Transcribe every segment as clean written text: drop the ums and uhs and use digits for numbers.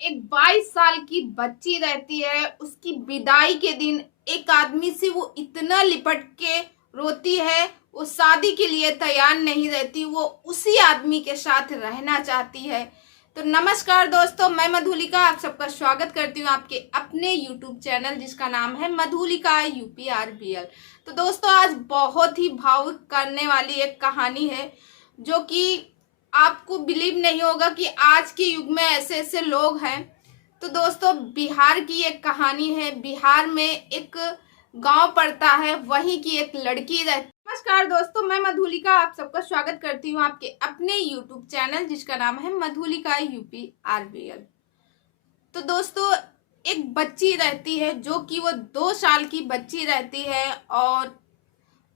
एक 22 साल की बच्ची रहती है, उसकी विदाई के दिन एक आदमी से वो इतना लिपट के रोती है। वो शादी के लिए तैयार नहीं रहती, वो उसी आदमी के साथ रहना चाहती है। तो नमस्कार दोस्तों, मैं मधुलिका आप सबका स्वागत करती हूँ आपके अपने YouTube चैनल जिसका नाम है मधुलिका UPRBL। तो दोस्तों, आज बहुत ही भावुक करने वाली एक कहानी है जो कि आपको बिलीव नहीं होगा कि आज के युग में ऐसे ऐसे लोग हैं। तो दोस्तों, बिहार की एक कहानी है। बिहार में एक गांव पड़ता है, वहीं की एक लड़की रहती। नमस्कार दोस्तों, मैं मधुलिका आप सबका स्वागत करती हूँ आपके अपने YouTube चैनल जिसका नाम है मधुलिका UPRBL। तो दोस्तों, एक बच्ची रहती है जो कि वो 2 साल की बच्ची रहती है और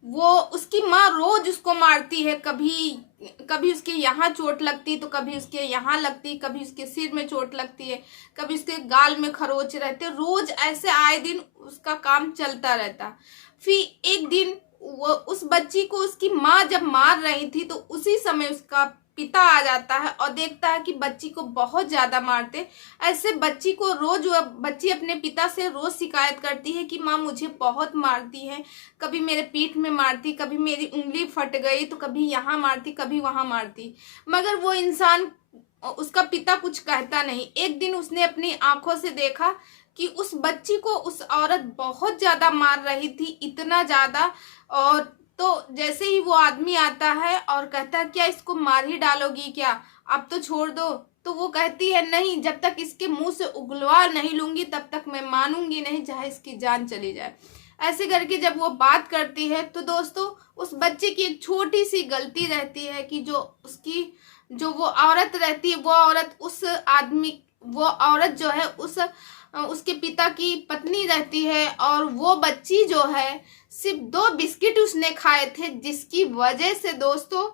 वो उसकी माँ रोज उसको मारती है। कभी कभी उसके यहाँ चोट लगती तो कभी उसके यहाँ लगती, कभी उसके सिर में चोट लगती है, कभी उसके गाल में खरोच रहते। रोज ऐसे आए दिन उसका काम चलता रहता। फिर एक दिन वो उस बच्ची को उसकी माँ जब मार रही थी तो उसी समय उसका पिता आ जाता है और देखता है कि बच्ची को बहुत ज्यादा मारते। ऐसे बच्ची को रोज बच्ची अपने पिता से रोज शिकायत करती है कि माँ मुझे बहुत मारती है, कभी मेरे पीठ में मारती, कभी मेरी उंगली फट गई तो कभी यहाँ मारती, कभी वहां मारती। मगर वो इंसान, उसका पिता कुछ कहता नहीं। एक दिन उसने अपनी आंखों से देखा कि उस बच्ची को उस औरत बहुत ज्यादा मार रही थी, इतना ज्यादा। और तो जैसे ही वो आदमी आता है और कहता है क्या इसको मार ही डालोगी क्या, अब तो छोड़ दो। तो वो कहती है नहीं, जब तक इसके मुंह से उगलवा नहीं लूंगी तब तक मैं मानूंगी नहीं, चाहे इसकी जान चली जाए। ऐसे करके जब वो बात करती है तो दोस्तों, उस बच्चे की एक छोटी सी गलती रहती है कि जो वो औरत रहती है, वो औरत जो है उसके पिता की पत्नी रहती है। और वो बच्ची जो है सिर्फ 2 बिस्किट उसने खाए थे, जिसकी वजह से दोस्तों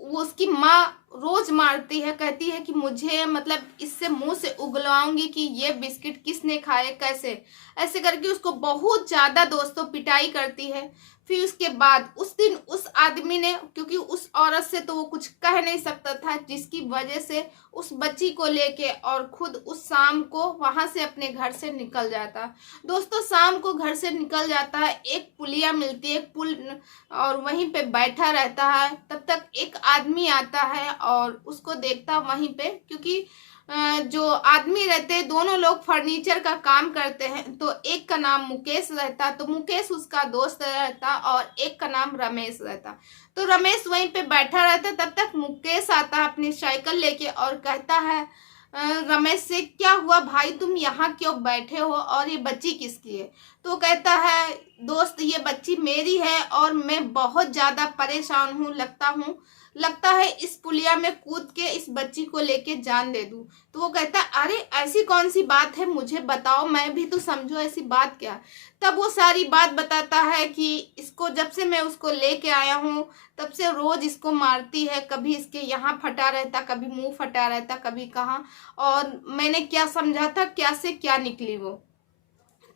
वो उसकी माँ रोज मारती है। कहती है कि मुझे मतलब इससे मुंह से उगलवाऊंगी कि ये बिस्किट किसने खाए, कैसे। ऐसे करके उसको बहुत ज्यादा दोस्तों पिटाई करती है। फिर उसके बाद उस दिन उस आदमी ने, क्योंकि उस औरत से तो वो कुछ कह नहीं सकता था, जिसकी वजह से उस बच्ची को लेके और खुद उस शाम को वहां से अपने घर से निकल जाता। दोस्तों, शाम को घर से निकल जाता है, एक पुलिया मिलती है, एक पुल, और वहीं पे बैठा रहता है। तब तक एक आदमी आता है और उसको देखता वहीं पे, क्योंकि जो आदमी रहते हैं दोनों लोग फर्नीचर का काम करते हैं। तो एक का नाम मुकेश रहता, तो मुकेश उसका दोस्त रहता, और एक का नाम रमेश रहता। तो रमेश वहीं पे बैठा रहता। तब तक मुकेश आता है अपनी साइकिल लेके और कहता है रमेश से, क्या हुआ भाई, तुम यहाँ क्यों बैठे हो और ये बच्ची किसकी है। तो कहता है दोस्त, ये बच्ची मेरी है और मैं बहुत ज्यादा परेशान हूँ, लगता है इस पुलिया में कूद के इस बच्ची को लेके जान दे दूं। तो वो कहता है अरे ऐसी कौन सी बात है, मुझे बताओ, मैं भी तो समझो ऐसी बात क्या। तब वो सारी बात बताता है कि इसको जब से मैं उसको लेके आया हूँ तब से रोज इसको मारती है, कभी इसके यहाँ फटा रहता, कभी मुंह फटा रहता, कभी कहाँ। और मैंने क्या समझा था, क्या से क्या निकली वो।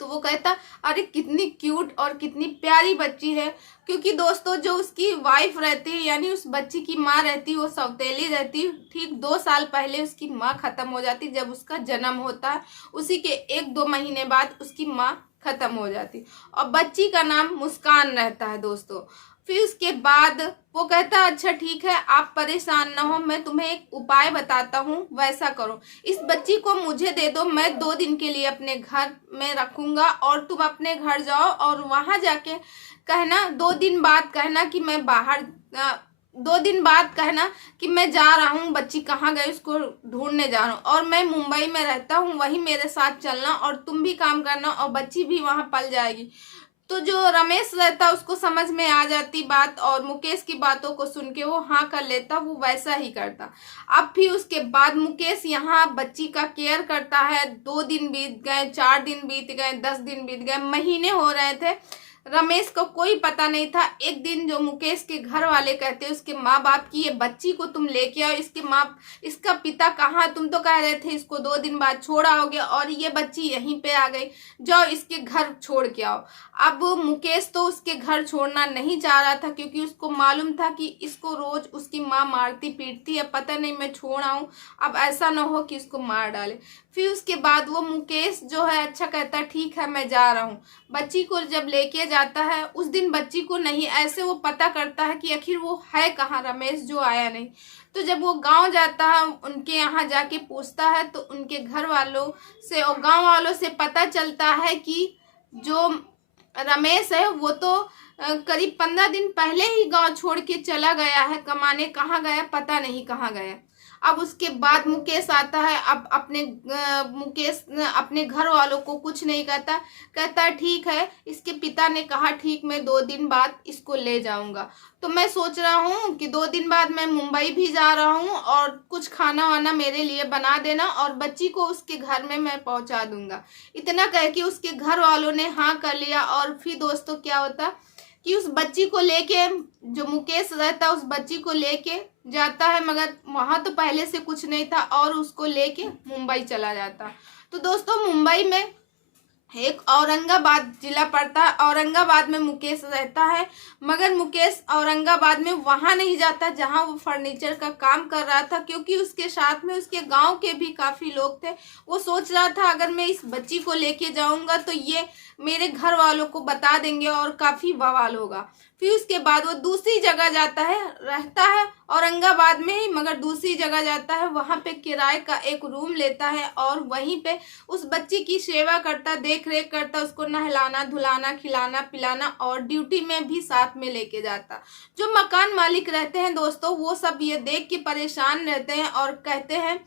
तो वो कहता अरे कितनी क्यूट और कितनी प्यारी बच्ची है। क्योंकि दोस्तों, जो उसकी वाइफ रहती है यानी उस बच्ची की माँ रहती, वो सौतेली रहती। ठीक 2 साल पहले उसकी माँ खत्म हो जाती, जब उसका जन्म होता है उसी के 1-2 महीने बाद उसकी माँ खत्म हो जाती, और बच्ची का नाम मुस्कान रहता है दोस्तों। फिर उसके बाद वो कहता अच्छा ठीक है, आप परेशान ना हो, मैं तुम्हें एक उपाय बताता हूँ, वैसा करो, इस बच्ची को मुझे दे दो, मैं 2 दिन के लिए अपने घर में रखूंगा और तुम अपने घर जाओ और वहां जाके कहना, 2 दिन बाद कहना कि मैं बाहर 2 दिन बाद कहना कि मैं जा रहा हूँ, बच्ची कहाँ गई उसको ढूंढने जा रहा हूँ, और मैं मुंबई में रहता हूँ, वही मेरे साथ चलना और तुम भी काम करना और बच्ची भी वहां पल जाएगी। तो जो रमेश रहता उसको समझ में आ जाती बात, और मुकेश की बातों को सुन के वो हाँ कर लेता, वो वैसा ही करता। अब फिर उसके बाद मुकेश यहाँ बच्ची का केयर करता है। 2 दिन बीत गए, 4 दिन बीत गए, 10 दिन बीत गए, महीने हो रहे थे। रमेश को कोई पता नहीं था। एक दिन जो मुकेश के घर वाले कहते हैं उसके माँ बाप की, ये बच्ची को तुम लेके आओ, इसका पिता कहाँ, तुम तो कह रहे थे इसको 2 दिन बाद छोड़ आओगे और ये बच्ची यहीं पे आ गई, जाओ इसके घर छोड़ के आओ। अब मुकेश तो उसके घर छोड़ना नहीं चाह रहा था, क्योंकि उसको मालूम था कि इसको रोज उसकी माँ मारती पीटती है, पता नहीं मैं छोड़ आऊँ, अब ऐसा ना हो कि इसको मार डाले। फिर उसके बाद वो मुकेश जो है अच्छा कहता है ठीक है मैं जा रहा हूँ। बच्ची को जब लेके जाता है, उस दिन बच्ची को नहीं, ऐसे वो पता करता है कि आखिर वो है कहाँ, रमेश जो आया नहीं। तो जब वो गांव जाता है, उनके यहाँ जाके पूछता है, तो उनके घर वालों से और गांव वालों से पता चलता है कि जो रमेश है वो तो करीब 15 दिन पहले ही गांव छोड़ के चला गया है कमाने, कहाँ गया पता नहीं कहाँ गया। अब उसके बाद मुकेश आता है। अब मुकेश अपने घर वालों को कुछ नहीं कहता, कहता है ठीक है, इसके पिता ने कहा ठीक मैं 2 दिन बाद इसको ले जाऊंगा। तो मैं सोच रहा हूँ कि 2 दिन बाद मैं मुंबई भी जा रहा हूँ और कुछ खाना वाना मेरे लिए बना देना और बच्ची को उसके घर में मैं पहुंचा दूंगा। इतना कह के उसके घर वालों ने हाँ कर लिया। और फिर दोस्तों क्या होता कि उस बच्ची को लेके, जो मुकेश रहता है उस बच्ची को लेके जाता है, मगर वहां तो पहले से कुछ नहीं था और उसको लेके मुंबई चला जाता। तो दोस्तों मुंबई में एक औरंगाबाद जिला पड़ता है, औरंगाबाद में मुकेश रहता है, मगर मुकेश औरंगाबाद में वहां नहीं जाता जहां वो फर्नीचर का काम कर रहा था, क्योंकि उसके साथ में उसके गांव के भी काफी लोग थे। वो सोच रहा था अगर मैं इस बच्ची को लेके जाऊंगा तो ये मेरे घर वालों को बता देंगे और काफी बवाल होगा। फिर उसके बाद वो दूसरी जगह जाता है, रहता है औरंगाबाद में ही मगर दूसरी जगह जाता है, वहां पे किराए का एक रूम लेता है और वहीं पे उस बच्ची की सेवा करता, देख रेख करता, उसको नहलाना धुलाना खिलाना पिलाना और ड्यूटी में भी साथ में लेके जाता। जो मकान मालिक रहते हैं दोस्तों, वो सब ये देख के परेशान रहते हैं और कहते हैं,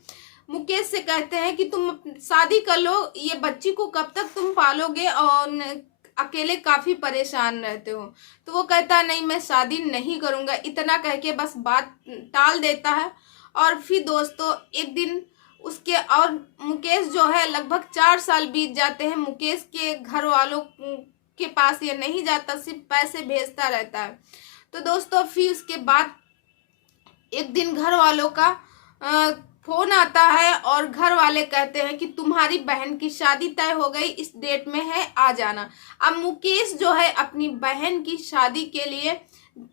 मुकेश से कहते हैं कि तुम शादी कर लो, ये बच्ची को कब तक तुम पालोगे और अकेले काफी परेशान रहते हो। तो वो कहता है नहीं मैं शादी नहीं करूंगा, इतना कह के बस बात टाल देता है। और फिर दोस्तों एक दिन उसके और मुकेश जो है लगभग 4 साल बीत जाते हैं, मुकेश के घर वालों के पास ये नहीं जाता, सिर्फ पैसे भेजता रहता है। तो दोस्तों फिर उसके बाद एक दिन घर वालों का फोन आता है और घर वाले कहते हैं कि तुम्हारी बहन की शादी तय हो गई, इस डेट में है, आ जाना। अब मुकेश जो है अपनी बहन की शादी के लिए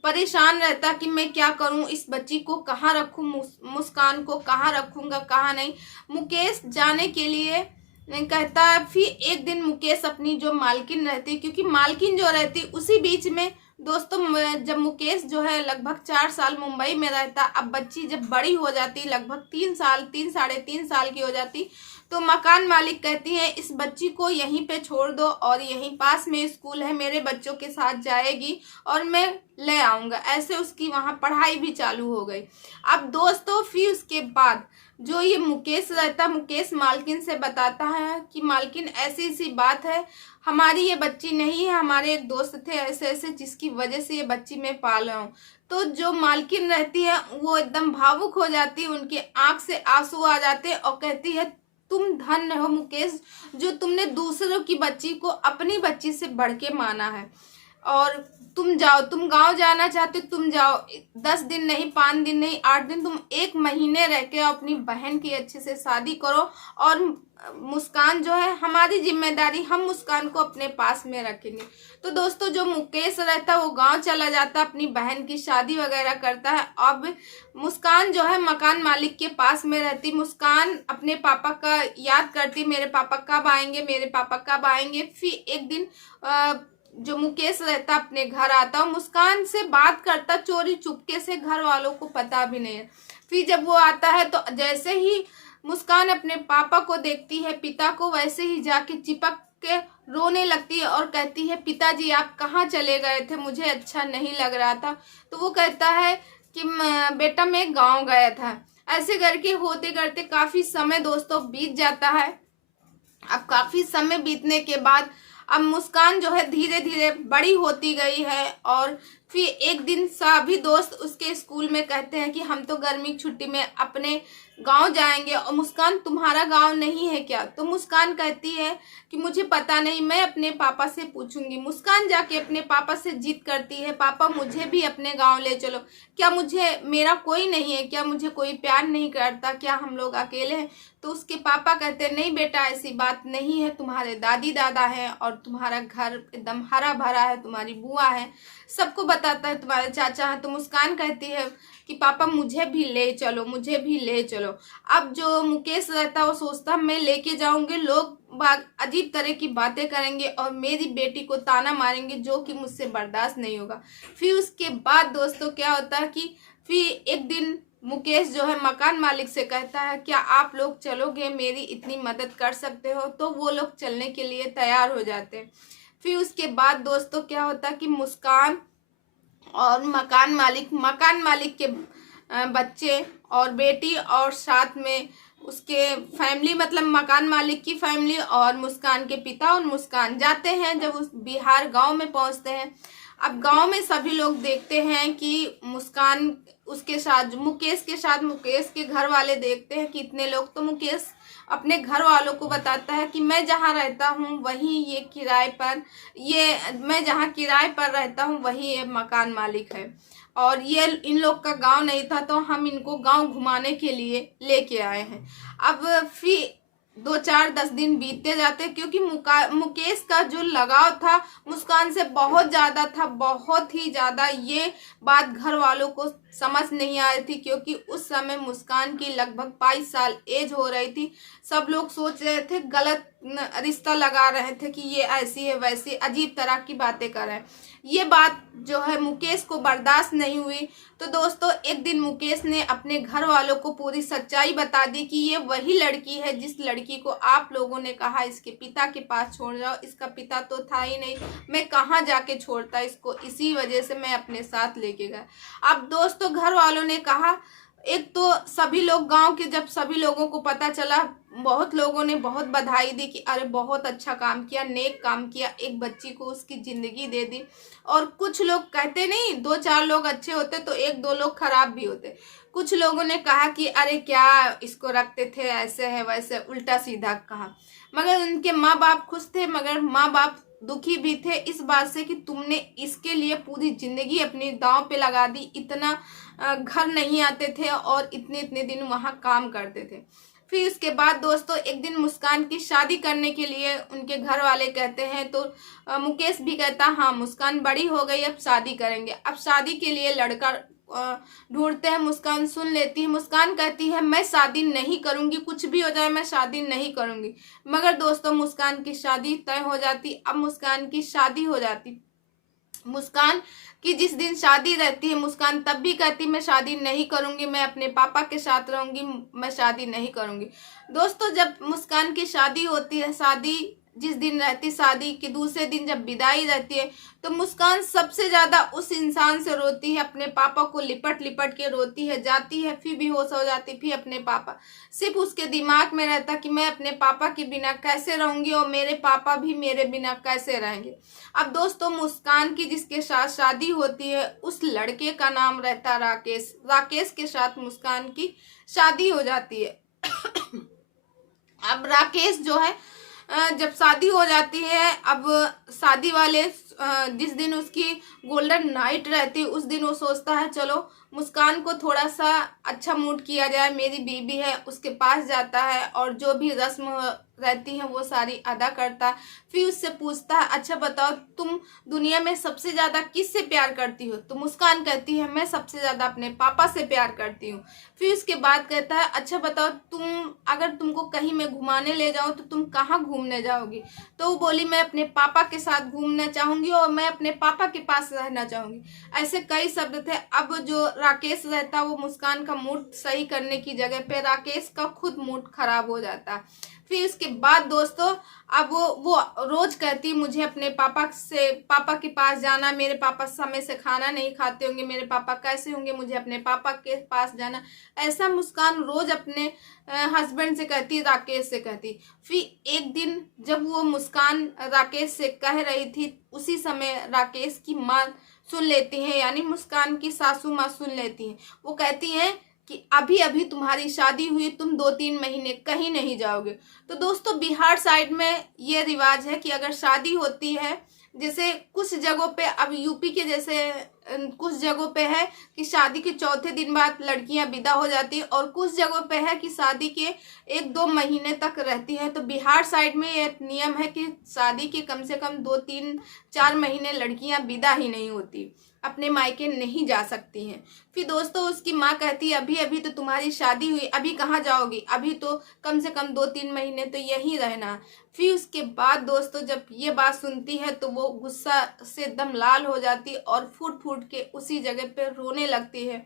परेशान रहता कि मैं क्या करूं, इस बच्ची को कहाँ रखूं, मुस्कान को कहाँ रखूंगा कहाँ नहीं। मुकेश जाने के लिए कहता है। फिर एक दिन मुकेश अपनी जो मालकिन रहती, क्योंकि मालकिन जो रहती उसी बीच में दोस्तों, जब मुकेश जो है लगभग 4 साल मुंबई में रहता, अब बच्ची जब बड़ी हो जाती लगभग 3 साल 3 साढ़े 3 साल की हो जाती, तो मकान मालिक कहती है इस बच्ची को यहीं पे छोड़ दो और यहीं पास में स्कूल है, मेरे बच्चों के साथ जाएगी और मैं ले आऊँगा। ऐसे उसकी वहाँ पढ़ाई भी चालू हो गई। अब दोस्तों फिर उसके बाद जो ये मुकेश रहता, मुकेश मालकिन से बताता है कि मालकिन ऐसी ऐसी बात है, हमारी ये बच्ची नहीं है, हमारे एक दोस्त थे ऐसे ऐसे जिसकी वजह से ये बच्ची मैं पाल रहा हूँ। तो जो मालकिन रहती है वो एकदम भावुक हो जाती है, उनके आंख से आंसू आ जाते और कहती है तुम धन्य हो मुकेश, जो तुमने दूसरों की बच्ची को अपनी बच्ची से बढ़ के माना है। और तुम जाओ, तुम गांव जाना चाहते हो तुम जाओ, 10 दिन नहीं 5 दिन नहीं 8 दिन, तुम 1 महीने रह के अपनी बहन की अच्छे से शादी करो और मुस्कान जो है हमारी जिम्मेदारी, हम मुस्कान को अपने पास में रखेंगे। तो दोस्तों जो मुकेश रहता है वो गांव चला जाता, अपनी बहन की शादी वगैरह करता है। अब मुस्कान जो है मकान मालिक के पास में रहती, मुस्कान अपने पापा का याद करती, मेरे पापा कब आएंगे, मेरे पापा कब आएंगे। फिर एक दिन जो मुकेश रहता अपने घर आता, मुस्कान से बात करता चोरी चुपके से, घर वालों को पता भी नहीं है। फिर जब वो आता है तो जैसे ही मुस्कान अपने पापा को देखती है, पिता को, वैसे ही जाके चिपक के रोने लगती है और कहती है पिताजी आप कहाँ चले गए थे, मुझे अच्छा नहीं लग रहा था। तो वो कहता है कि बेटा मैं गांव गया था। ऐसे करके होते करते काफी समय दोस्तों बीत जाता है। अब काफी समय बीतने के बाद अब मुस्कान जो है धीरे धीरे बड़ी होती गई है। और फिर एक दिन सभी दोस्त उसके स्कूल में कहते हैं कि हम तो गर्मी की छुट्टी में अपने गांव जाएंगे। और मुस्कान, तुम्हारा गांव नहीं है क्या? तो मुस्कान कहती है कि मुझे पता नहीं, मैं अपने पापा से पूछूंगी। मुस्कान जाके अपने पापा से जिद करती है, पापा मुझे भी अपने गांव ले चलो। क्या मुझे, मेरा कोई नहीं है क्या? मुझे कोई प्यार नहीं करता क्या? हम लोग अकेले हैं? तो उसके पापा कहते हैं, नहीं बेटा, ऐसी बात नहीं है, तुम्हारे दादी दादा हैं और तुम्हारा घर एकदम हरा भरा है, तुम्हारी बुआ है, सबको बताता है, तुम्हारे चाचा हैं। तो मुस्कान कहती है कि पापा मुझे भी ले चलो, मुझे भी ले चलो। अब जो मुकेश रहता है वो सोचता मैं लेके जाऊंगे, लोग बाग अजीब तरह की बातें करेंगे और मेरी बेटी को ताना मारेंगे, जो कि मुझसे बर्दाश्त नहीं होगा। फिर उसके बाद दोस्तों क्या होता है कि फिर एक दिन मुकेश जो है मकान मालिक से कहता है, क्या आप लोग चलोगे, मेरी इतनी मदद कर सकते हो? तो वो लोग चलने के लिए तैयार हो जाते हैं। फिर उसके बाद दोस्तों क्या होता है कि मुस्कान और मकान मालिक के बच्चे और बेटी और साथ में उसके फैमिली, मतलब मकान मालिक की फैमिली और मुस्कान के पिता और मुस्कान जाते हैं। जब उस बिहार गांव में पहुंचते हैं, अब गांव में सभी लोग देखते हैं कि मुस्कान उसके साथ, मुकेश के साथ, मुकेश के घर वाले देखते हैं कि इतने लोग। तो मुकेश अपने घर वालों को बताता है कि मैं जहाँ रहता हूँ वहीं ये किराए पर, ये मैं जहाँ किराए पर रहता हूँ वही ये मकान मालिक है, और ये इन लोग का गांव नहीं था, तो हम इनको गांव घुमाने के लिए लेके आए हैं। अब फिर 2-4-10 दिन बीतते जाते, क्योंकि मुकेश का जो लगाव था मुस्कान से बहुत ज़्यादा था, बहुत ही ज़्यादा। ये बात घर वालों को समझ नहीं आ रही थी, क्योंकि उस समय मुस्कान की लगभग 22 साल एज हो रही थी। सब लोग सोच रहे थे, गलत रिश्ता लगा रहे थे कि ये ऐसी है वैसी, अजीब तरह की बातें कर रहे हैं। ये बात जो है मुकेश को बर्दाश्त नहीं हुई। तो दोस्तों एक दिन मुकेश ने अपने घर वालों को पूरी सच्चाई बता दी कि ये वही लड़की है जिस लड़की को आप लोगों ने कहा इसके पिता के पास छोड़ जाओ, इसका पिता तो था ही नहीं, मैं कहाँ जाके छोड़ता इसको, इसी वजह से मैं अपने साथ लेके गया। अब दोस्तों घर वालों ने कहा, एक तो सभी लोग गांव के, जब सभी लोगों को पता चला, बहुत लोगों ने बहुत बधाई दी कि अरे बहुत अच्छा काम किया, नेक काम किया, एक बच्ची को उसकी जिंदगी दे दी। और कुछ लोग कहते नहीं, 2-4 लोग अच्छे होते तो 1-2 लोग खराब भी होते। कुछ लोगों ने कहा कि अरे क्या इसको रखते थे, ऐसे है वैसे, उल्टा सीधा कहा। मगर उनके माँ बाप खुश थे, मगर माँ बाप दुखी भी थे इस बात से कि तुमने इसके लिए पूरी जिंदगी अपनी दांव पे लगा दी। इतना घर नहीं आते थे और इतने इतने दिन वहाँ काम करते थे। फिर इसके बाद दोस्तों एक दिन मुस्कान की शादी करने के लिए उनके घर वाले कहते हैं, तो मुकेश भी कहता हाँ मुस्कान बड़ी हो गई, अब शादी करेंगे। अब शादी के लिए लड़का ढूंढते हैं। मुस्कान सुन लेती है, मुस्कान कहती है मैं शादी नहीं करूंगी, कुछ भी हो जाए मैं शादी नहीं करूंगी। मगर दोस्तों मुस्कान की शादी तय हो जाती। अब मुस्कान की शादी हो जाती, मुस्कान की जिस दिन शादी रहती है मुस्कान तब भी कहती मैं शादी नहीं करूंगी, मैं अपने पापा के साथ रहूंगी, मैं शादी नहीं करूंगी। दोस्तों जब मुस्कान की शादी होती है, शादी जिस दिन रहती, शादी के दूसरे दिन जब विदाई रहती है, तो मुस्कान सबसे ज्यादा उस इंसान से रोती है, अपने पापा को लिपट लिपट के रोती है, जाती है फिर बेहोश हो जाती, फिर अपने पापा, सिर्फ उसके दिमाग में रहता कि मैं अपने पापा के बिना कैसे रहूंगी और मेरे पापा भी मेरे बिना कैसे रहेंगे। अब दोस्तों मुस्कान की जिसके साथ शादी होती है उस लड़के का नाम रहता राकेश। राकेश के साथ मुस्कान की शादी हो जाती है। अब राकेश जो है जब शादी हो जाती है, अब शादी वाले जिस दिन उसकी गोल्डन नाइट रहती है उस दिन वो सोचता है चलो मुस्कान को थोड़ा सा अच्छा मूड किया जाए, मेरी बीबी है, उसके पास जाता है और जो भी रस्म रहती है वो सारी अदा करता है। फिर उससे पूछता है अच्छा बताओ तुम दुनिया में सबसे ज़्यादा किससे प्यार करती हो? तो मुस्कान कहती है मैं सबसे ज़्यादा अपने पापा से प्यार करती हूँ। फिर उसके बाद कहता है अच्छा बताओ तुम, अगर तुमको कहीं मैं घुमाने ले जाऊँ तो तुम कहाँ घूमने जाओगी? तो वो बोली मैं अपने पापा के साथ घूमना चाहूँगी और मैं अपने पापा के पास रहना चाहूँगी। ऐसे कई शब्द थे। अब जो राकेश रहता वो मुस्कान का मूड सही करने की जगह पे राकेश का खुद मूड खराब हो जाता है। फिर उसके बाद दोस्तों अब वो रोज कहती मुझे अपने पापा के पास जाना, मेरे पापा समय से खाना नहीं खाते होंगे, मेरे पापा कैसे होंगे, मुझे अपने पापा के पास जाना। ऐसा मुस्कान रोज अपने हस्बैंड से कहती, राकेश से कहती। फिर एक दिन जब वो मुस्कान राकेश से कह रही थी उसी समय राकेश की माँ सुन लेती हैं, यानी मुस्कान की सासू माँ सुन लेती हैं। वो कहती हैं कि अभी अभी तुम्हारी शादी हुई, तुम 2-3 महीने कहीं नहीं जाओगे। तो दोस्तों बिहार साइड में ये रिवाज है कि अगर शादी होती है, जैसे कुछ जगहों पे, अब यूपी के जैसे कुछ जगहों पे है कि शादी के चौथे दिन बाद लड़कियां विदा हो जाती है, और कुछ जगहों पे है कि शादी के 1-2 महीने तक रहती है। तो बिहार साइड में ये नियम है कि शादी के कम से कम 2-3-4 महीने लड़कियां विदा ही नहीं होती, अपने मायके नहीं जा सकती हैं। फिर दोस्तों उसकी माँ कहती है अभी अभी तो तुम्हारी शादी हुई, अभी कहाँ जाओगी, अभी तो कम से कम 2-3 महीने तो यहीं रहना। फिर उसके बाद दोस्तों जब ये बात सुनती है तो वो गुस्सा से एकदम लाल हो जाती है और फूट फूट के उसी जगह पे रोने लगती है।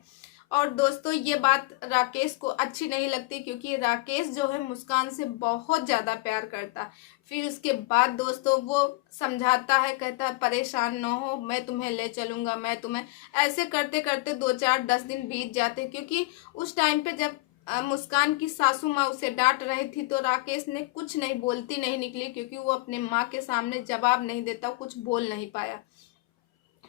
और दोस्तों ये बात राकेश को अच्छी नहीं लगती, क्योंकि राकेश जो है मुस्कान से बहुत ज़्यादा प्यार करता है। फिर उसके बाद दोस्तों वो समझाता है, कहता है परेशान न हो, मैं तुम्हें ले चलूँगा, मैं तुम्हें। ऐसे करते करते 2-4-10 दिन बीत जाते, क्योंकि उस टाइम पे जब मुस्कान की सासू माँ उसे डांट रही थी तो राकेश ने कुछ नहीं, बोलती नहीं निकली, क्योंकि वो अपने माँ के सामने जवाब नहीं देता, कुछ बोल नहीं पाया।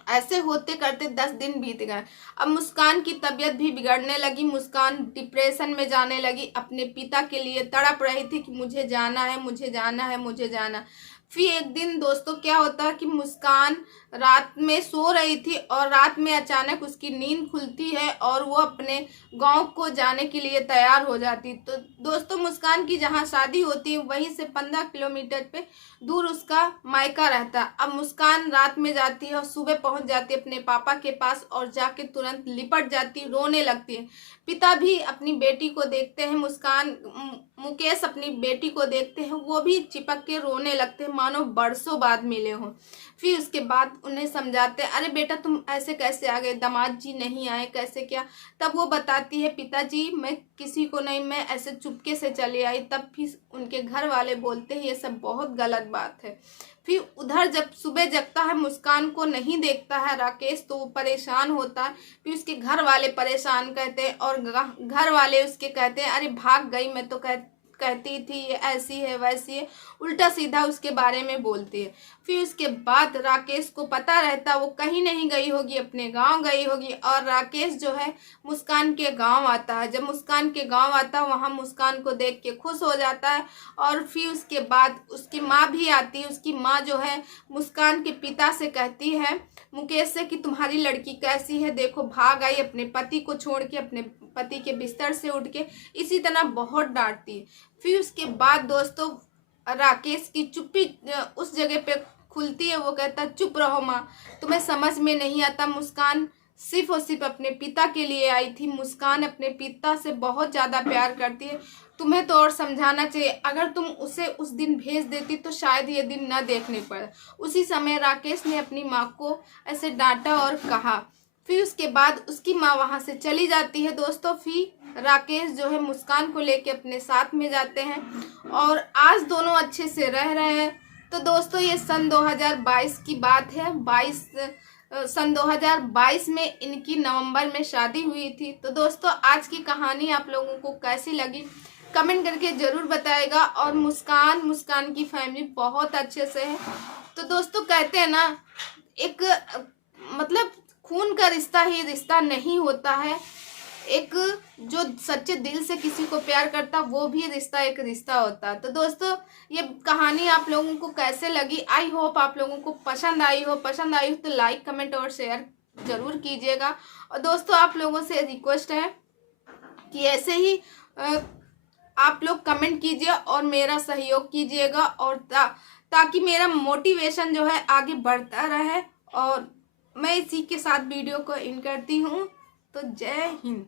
ऐसे होते करते 10 दिन बीत गए। अब मुस्कान की तबीयत भी बिगड़ने लगी, मुस्कान डिप्रेशन में जाने लगी, अपने पिता के लिए तड़प रही थी कि मुझे जाना है, मुझे जाना है, मुझे जाना। फिर एक दिन दोस्तों क्या होता है कि मुस्कान रात में सो रही थी और रात में अचानक उसकी नींद खुलती है और वो अपने गांव को जाने के लिए तैयार हो जाती। तो दोस्तों मुस्कान की जहां शादी होती है वहीं से 15 किलोमीटर पे दूर उसका मायका रहता है। अब मुस्कान रात में जाती है और सुबह पहुंच जाती है अपने पापा के पास और जाके तुरंत लिपट जाती, रोने लगती है। पिता भी अपनी बेटी को देखते हैं, मुस्कान मुकेश अपनी बेटी को देखते हैं, वो भी चिपक के रोने लगते हैं मानो बरसों बाद मिले हों। फिर उसके बाद उन्हें समझाते हैं, अरे बेटा तुम ऐसे कैसे आ गए, दामाद जी नहीं आए, कैसे क्या। तब वो बताती है, पिताजी मैं किसी को नहीं, मैं ऐसे चुपके से चली आई। तब फिर उनके घर वाले बोलते हैं ये सब बहुत गलत बात है। फिर उधर जब सुबह जगता है, मुस्कान को नहीं देखता है राकेश, तो वो परेशान होता है। फिर उसके घर वाले परेशान कहते हैं और घर वाले उसके कहते हैं अरे भाग गई, मैं तो कहती थी ये ऐसी है वैसी है, उल्टा सीधा उसके बारे में बोलती है। फिर उसके बाद राकेश को पता रहता वो कहीं नहीं गई होगी, अपने गांव गई होगी। और राकेश जो है मुस्कान के गांव आता है। जब मुस्कान के गांव आता है वहां मुस्कान को देख के खुश हो जाता है। और फिर उसके बाद उसकी माँ भी आती है। उसकी माँ जो है मुस्कान के पिता से कहती है मुकेश से कि तुम्हारी लड़की कैसी है, देखो भाग आई अपने पति को छोड़ के, अपने पति के बिस्तर से उठ के, इसी तरह बहुत डांटती है। फिर उसके बाद दोस्तों राकेश की चुप्पी उस जगह पे खुलती है। वो कहता चुप रहो माँ, तुम्हें समझ में नहीं आता, मुस्कान सिर्फ और सिर्फ अपने पिता के लिए आई थी, मुस्कान अपने पिता से बहुत ज़्यादा प्यार करती है, तुम्हें तो और समझाना चाहिए, अगर तुम उसे उस दिन भेज देती तो शायद ये दिन न देखने पड़े। उसी समय राकेश ने अपनी माँ को ऐसे डांटा और कहा। फिर उसके बाद उसकी माँ वहाँ से चली जाती है दोस्तों। फिर राकेश जो है मुस्कान को लेके अपने साथ में जाते हैं और आज दोनों अच्छे से रह रहे हैं। तो दोस्तों ये सन 2022 की बात है। सन 2022 में इनकी नवंबर में शादी हुई थी। तो दोस्तों आज की कहानी आप लोगों को कैसी लगी कमेंट करके ज़रूर बताएगा। और मुस्कान की फैमिली बहुत अच्छे से है। तो दोस्तों कहते हैं ना, एक मतलब खून का रिश्ता ही रिश्ता नहीं होता है, एक जो सच्चे दिल से किसी को प्यार करता वो भी रिश्ता एक रिश्ता होता है। तो दोस्तों ये कहानी आप लोगों को कैसे लगी, आई होप आप लोगों को पसंद आई हो तो लाइक कमेंट और शेयर ज़रूर कीजिएगा। और दोस्तों आप लोगों से रिक्वेस्ट है कि ऐसे ही आप लोग कमेंट कीजिए और मेरा सहयोग कीजिएगा, और ताकि मेरा मोटिवेशन जो है आगे बढ़ता रहे। और मैं इसी के साथ वीडियो को इन करती हूँ। तो जय हिंद।